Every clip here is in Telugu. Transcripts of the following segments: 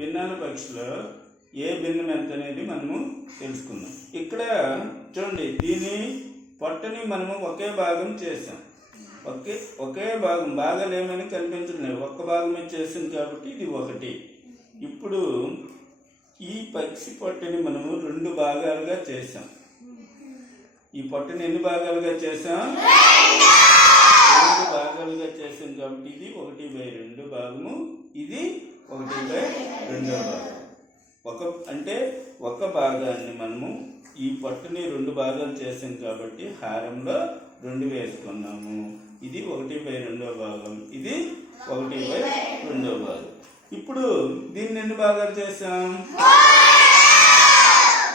భిన్నాల పక్షిలో ఏ భిన్నం ఎంత అనేది మనము తెలుసుకుందాం. ఇక్కడ చూడండి, దీని పొట్టని మనము ఒకే భాగం చేసాం. ఒకే భాగం, భాగాలు ఏమైనా కనిపించలేదు, ఒక్క భాగమే చేసింది కాబట్టి ఇది ఒకటి. ఇప్పుడు ఈ పక్షి పొట్టని మనము 2 భాగాలుగా చేసాం. ఈ పొట్టని ఎన్ని భాగాలుగా చేసాం? 2 భాగాలుగా చేసాం కాబట్టి ఇది 1/2 భాగము, ఇది 1/2 భాగం. ఒక భాగాన్ని మనము ఈ పొట్టని 2 భాగాలు చేసాం కాబట్టి హారంలో 2 వేసుకున్నాము. ఇది 1/2 భాగం, ఇది 1/2 భాగం. ఇప్పుడు దీన్ని ఎన్ని భాగాలు చేసాం?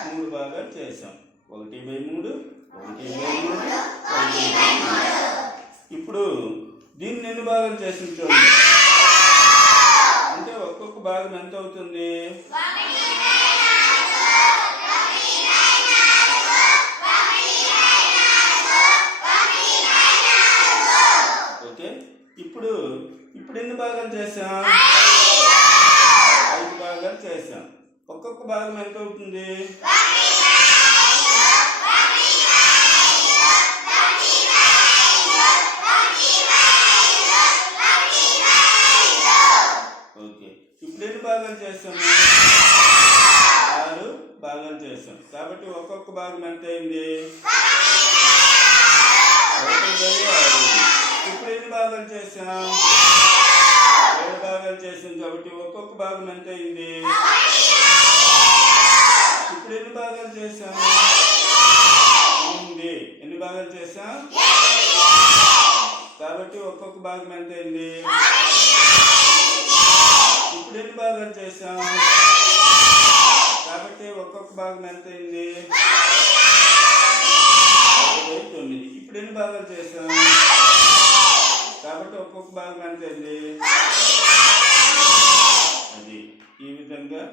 3 భాగాలు చేసాం. 1/3, 1/3, 1/3. ఇప్పుడు దీన్ని ఎన్ని భాగాలు చేసాం చూడండి. అంటే ఒక్కొక్క భాగం ఎంత అవుతుంది? ఓకే. ఇప్పుడు ఎన్ని భాగాలు చేసాం? 5 భాగాలు చేసాం. ఒక్కొక్క భాగం ఎంత అవుతుంది? ఓకే. ఇప్పుడు ఎన్ని భాగాలు చేసాము? 6 భాగాలు చేసాం. కాబట్టి ఒక్కొక్క భాగం ఎంత అయింది? 1/6. ఇప్పుడు ఎన్ని భాగాలు చేసాం? 7 భాగాలు చేసాం. కాబట్టి ఒక్కొక్క భాగం ఎంత అయింది? ఇప్పుడు ఎన్ని భాగాలు చేసాం? ఎన్ని భాగాలు చేసాం? కాబట్టి ఒక్కొక్క భాగం ఎంత అయింది? ఇప్పుడు ఎన్ని భాగాలు చేసాం? కాబట్టి ఒక్కొక్క భాగం ఎంత అయింది? 9. ఇప్పుడు ఎన్ని భాగాలు చేసాం? కాబట్టి ఒక్కొక్క భాగం ఎంత అయింది? అది ఈ విధంగా